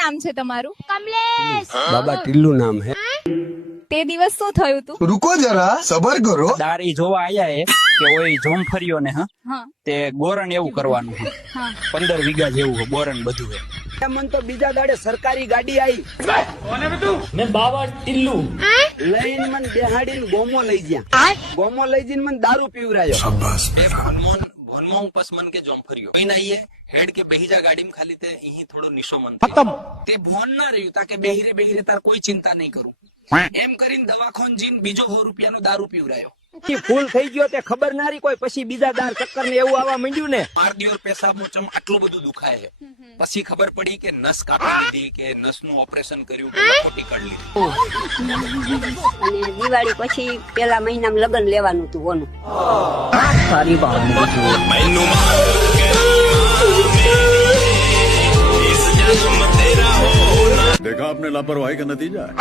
નામ છે તમારું? कमलेश। बाबा टिल्लू नाम है। તે દિવસ શું થયું તું? रुको जरा सबर करो। દારી જોવા આયા હે કે ઓય જોમફરીઓ ને હા તે ગોરણ એવું કરવાનું હે હા 15 વીઘા જેવું હે બોરણ બધું હે મન તો બીજા દાડે સરકારી ગાડી આવી મેં બાબા ટિલ્લુ લઈને મન બેહાડીને ગોમો લઈ ગયા ગોમો લઈ જઈને મને દારૂ પીવરાયો शाबाश बेटा। ભોનમાં ઉપસ મન કે જોમફરીઓ કઈ ના આઈએ હેડ કે બેહીજા ગાડીમાં ખાલી તે અહીં થોડો નિશો મન ખતમ તે ભોન ના રહ્યું તાકે બેહીરે તાર કોઈ ચિંતા નહીં કરું એમ કરીને દવાખાન જીન બીજો 100 રૂપિયાનો દારૂ પીવરાયો ફૂલ થઈ ગયો તે ખબર ના રહી કોઈ પછી બીજા દાર ચક્કર ને એવું આવવા માંડ્યું ને માર દિવર પેશાબ મોચમ આટલું બધું દુખાય છે પછી ખબર પડી કે નસ કાપી લીધી કે નસનું ઓપરેશન કર્યું કે ખોટી કાઢી લીધી અને દિવાળી પછી પેલા મહિનામાં લગ્ન લેવાનું હતું ઓનું સારી વાત देखा आपने लापरवाही का नतीजा है।